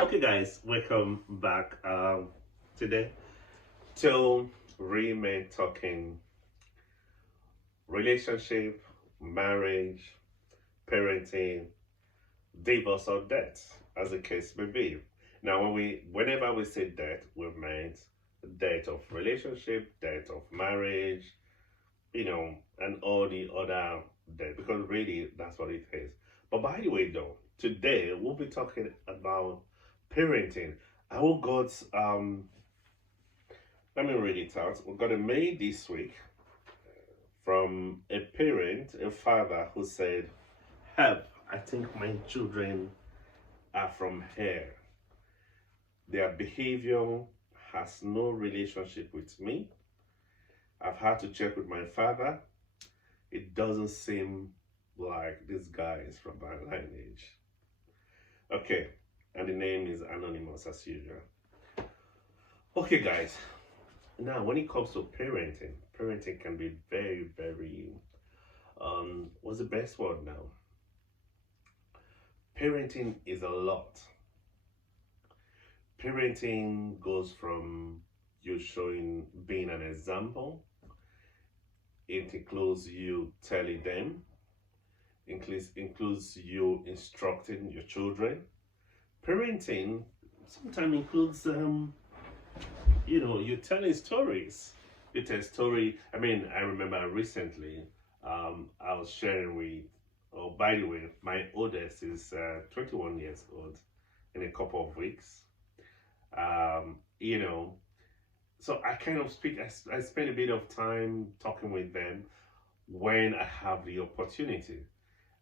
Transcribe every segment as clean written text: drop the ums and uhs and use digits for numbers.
Okay, guys, welcome back today to remain talking relationship, marriage, parenting, divorce, or death, as the case may be. Now, whenever we say death, we meant death of relationship, death of marriage, and all the other death, because really that's what it is. But by the way, though, today we'll be talking about parenting. Our God's let me read it out. We got a mail this week from a parent, a father who said, "Help! I think my children are from here. Their behavior has no relationship with me. I've had to check with my father. It doesn't seem like this guy is from my lineage." Okay, and the name is anonymous as usual. Okay, guys. Now, when it comes to parenting can be very, very what's the best word now? Parenting is a lot. Parenting goes from you showing, being an example. It includes you telling them, includes you instructing your children. Parenting sometimes includes you telling stories. You tell story. I mean, I remember recently, I was sharing with. Oh, by the way, my oldest is 21 years old in a couple of weeks. Um, you know, so I kind of speak. I spend a bit of time talking with them when I have the opportunity.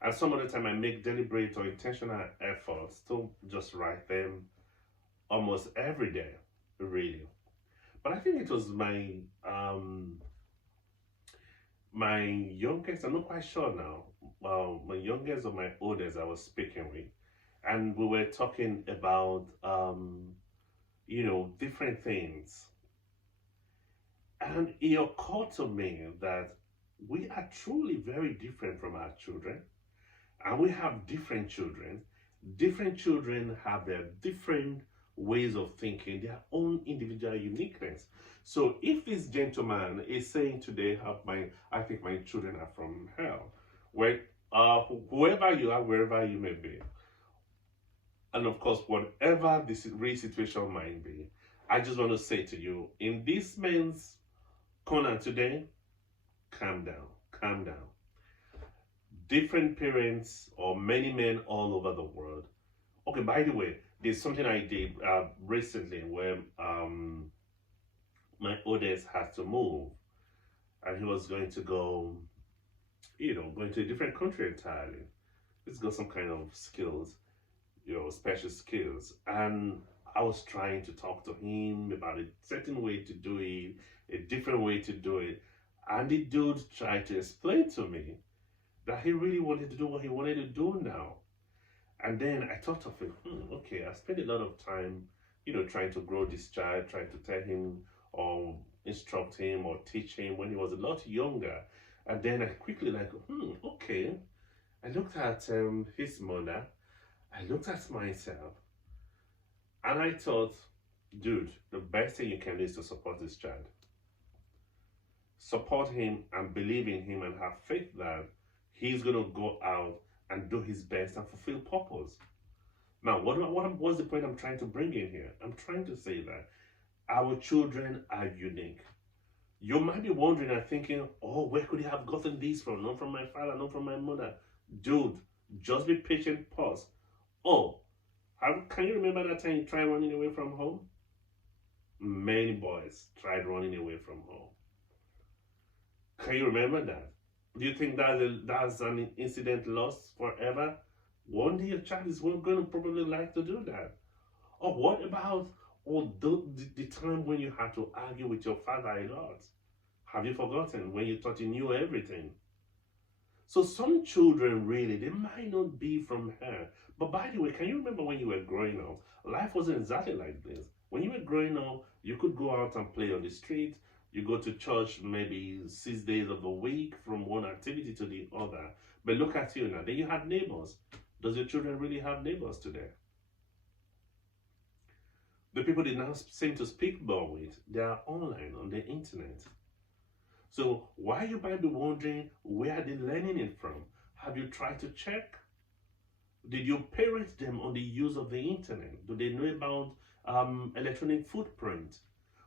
And some of the time, I make deliberate or intentional efforts to just write them almost every day, really. But I think it was my youngest. I'm not quite sure now. My youngest or my oldest I was speaking with, and we were talking about different things, and it occurred to me that we are truly very different from our children, and we have different children. Different children have their different ways of thinking, their own individual uniqueness. So if this gentleman is saying today, I think my children are from hell, well, whoever you are, wherever you may be, and of course, whatever this real situation might be, I just want to say to you, in this man's corner today, calm down, calm down. Different parents or many men all over the world. Okay, by the way, there's something I did recently where my oldest had to move and he was going to go, going to a different country entirely. He's got some kind of skills, special skills. And I was trying to talk to him about a certain way to do it, a different way to do it. And the dude tried to explain to me that he really wanted to do what he wanted to do now. And then I thought of it, okay, I spent a lot of time, trying to grow this child, trying to tell him or instruct him or teach him when he was a lot younger. And then I quickly like, okay. I looked at his mother, I looked at myself, and I thought, dude, the best thing you can do is to support this child. Support him and believe in him and have faith that he's going to go out and do his best and fulfill purpose. Now, what's the point I'm trying to bring in here? I'm trying to say that our children are unique. You might be wondering and thinking, oh, where could he have gotten this from? Not from my father, not from my mother. Dude, just be patient, pause. Oh, can you remember that time you tried running away from home? Many boys tried running away from home. Can you remember that? Do you think that's an incident lost forever? One day your child is going to probably like to do that. Or what about the time when you had to argue with your father a lot? Have you forgotten when you thought you knew everything? So some children really, they might not be from here. But by the way, can you remember when you were growing up? Life wasn't exactly like this. When you were growing up, you could go out and play on the street. You go to church maybe 6 days of the week from one activity to the other. But look at you now. Then you have neighbors. Does your children really have neighbors today? The people they now seem to speak more with, they are online on the internet. So why you might be wondering where they're learning it from? Have you tried to check? Did you parent them on the use of the internet? Do they know about electronic footprint?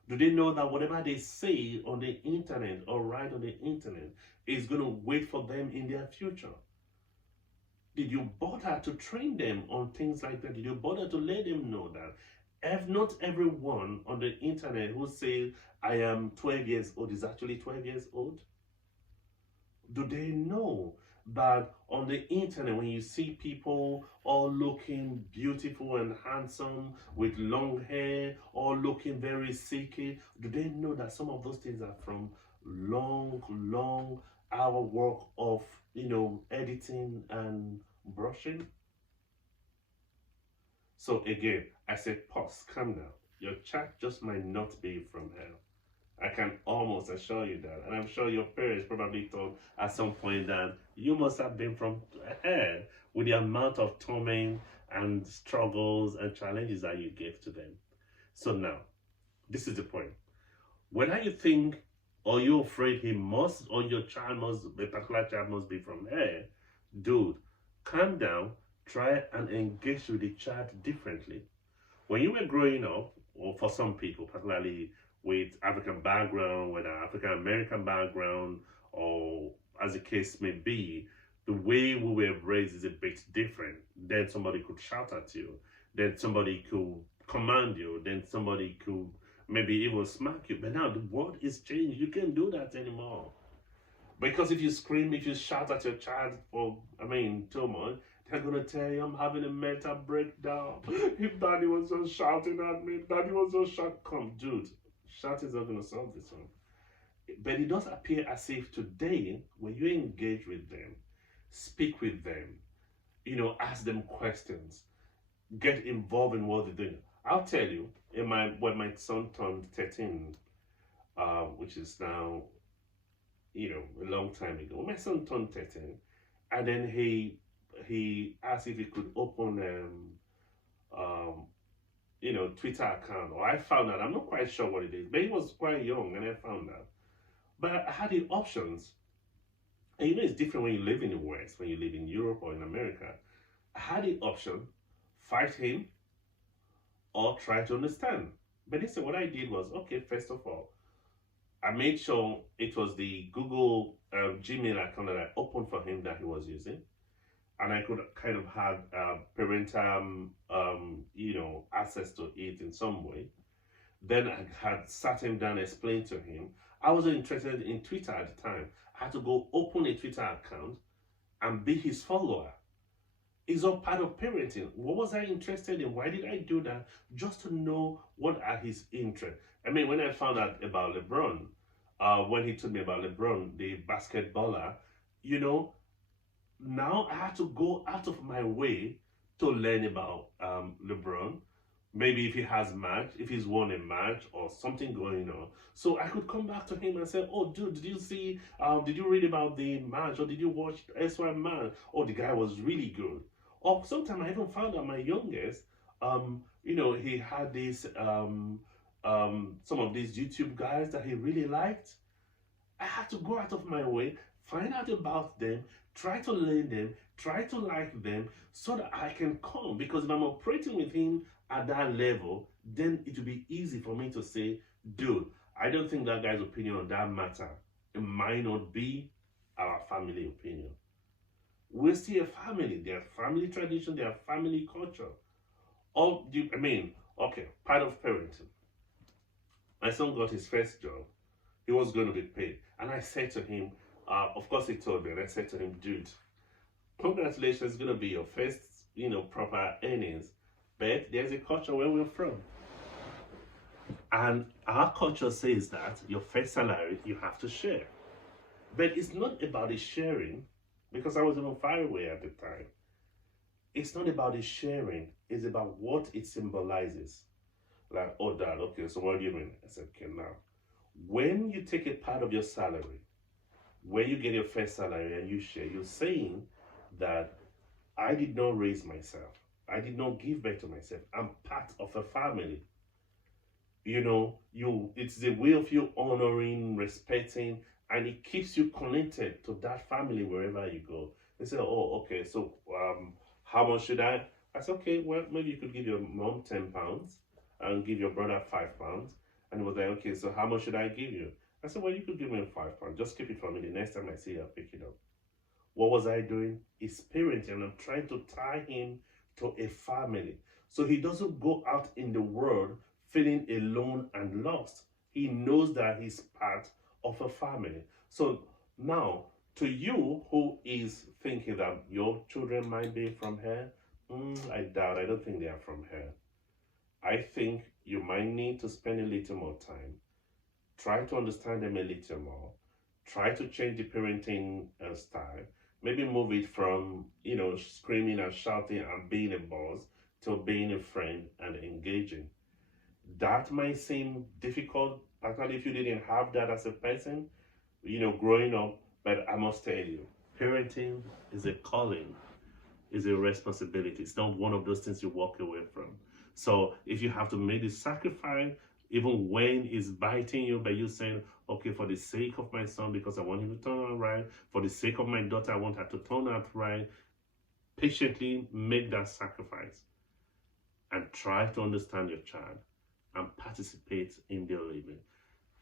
Do they know that whatever they say on the internet or write on the internet is going to wait for them in their future? Did you bother to train them on things like that? Did you bother to let them know that if not everyone on the internet who says I am 12 years old is actually 12 years old? Do they know that on the internet, when you see people all looking beautiful and handsome with long hair, all looking very silky, do they know that some of those things are from long hour work of, editing and brushing? So again, I said, pause, calm down. Your chat just might not be from hell. I can almost assure you that. And I'm sure your parents probably thought at some point that you must have been from hell with the amount of torment and struggles and challenges that you gave to them. So now, this is the point. Whether you think or you're afraid he must, or your child must, a particular child must be from hell, dude, calm down, try and engage with the child differently. When you were growing up, or for some people, particularly with African background, whether African American background, or as the case may be, the way we were raised is a bit different. Then somebody could shout at you, then somebody could command you, then somebody could maybe even smack you. But now the world is changed. You can't do that anymore. Because if you scream, if you shout at your child for, too much, they're gonna tell you I'm having a mental breakdown. If daddy was just shouting at me, daddy was just shouting. Come, dude, shouting is not gonna solve this one. But it does appear as if today, when you engage with them, speak with them, ask them questions, get involved in what they're doing. I'll tell you, when my son turned 13, which is now, a long time ago. When my son turned 13, and then he asked if he could open Twitter account, or I found out, I'm not quite sure what it is, but he was quite young and I found out. But I had the options. And it's different when you live in the West, when you live in Europe or in America. I had the option, fight him or try to understand. But listen, what I did was, okay, first of all, I made sure it was the Google Gmail account that I opened for him that he was using. And I could kind of have parental, access to it in some way. Then I had sat him down and explained to him. I wasn't interested in Twitter at the time. I had to go open a Twitter account and be his follower. It's all part of parenting. What was I interested in? Why did I do that? Just to know what are his interests. When I found out about LeBron, when he told me about LeBron, the basketballer, now I had to go out of my way to learn about LeBron. Maybe if he has match, if he's won a match or something going on. So I could come back to him and say, oh, dude, did you see, did you read about the match, or did you watch SY match? Oh, the guy was really good. Or sometimes I even found out my youngest, he had this, some of these YouTube guys that he really liked. I had to go out of my way, find out about them, try to learn them, try to like them, so that I can come. Because if I'm operating with him at that level, then it will be easy for me to say, dude, I don't think that guy's opinion on that matter, it might not be our family opinion. We're still a family. There are family tradition, there are family culture. Okay, part of parenting. My son got his first job. He was going to be paid. And I said to him, of course he told me, and I said to him, dude, congratulations, it's going to be your first, proper earnings. But there's a culture where we're from. And our culture says that your first salary, you have to share. But it's not about the sharing, because I was even far away at the time. It's not about the sharing, it's about what it symbolizes. Like, oh, Dad, okay, so what do you mean? I said, okay, now, when you take a part of your salary, when you get your first salary and you share, you're saying that I did not raise myself. I did not give birth to myself. I'm part of a family. it's the way of you honoring, respecting, and it keeps you connected to that family wherever you go. They say, oh, okay, so how much should I said, okay, well, maybe you could give your mom £10 and give your brother £5. And he was like, okay, so how much should I give you? I said, well, you could give me £5. Just keep it for me. The next time I see you, I'll pick it up. What was I doing? It's parenting, and I'm trying to tie him to a family. So he doesn't go out in the world feeling alone and lost. He knows that he's part of a family. So now, to you who is thinking that your children might be from here, I doubt. I don't think they are from here. I think you might need to spend a little more time. Try to understand them a little more. Try to change the parenting style. Maybe move it from, screaming and shouting and being a boss to being a friend and engaging. That might seem difficult, particularly if you didn't have that as a person, growing up. But I must tell you, parenting is a calling, is a responsibility. It's not one of those things you walk away from. So if you have to make the sacrifice, even when it's biting you, by you saying, okay, for the sake of my son, because I want him to turn out right, for the sake of my daughter, I want her to turn out right, patiently make that sacrifice and try to understand your child and participate in their living.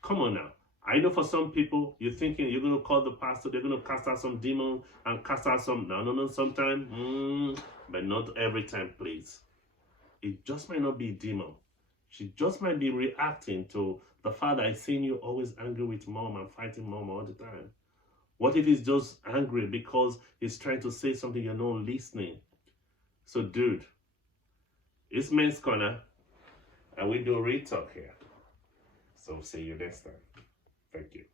Come on now. I know for some people, you're thinking you're going to call the pastor, they're going to cast out some demon and cast out some, no, sometimes, but not every time, please. It just might not be a demon. She just might be reacting to the fact that I've seen you always angry with mom and fighting mom all the time. What if he's just angry because he's trying to say something you're not listening? So, dude, it's Men's Corner, and we do real talk here. So, see you next time. Thank you.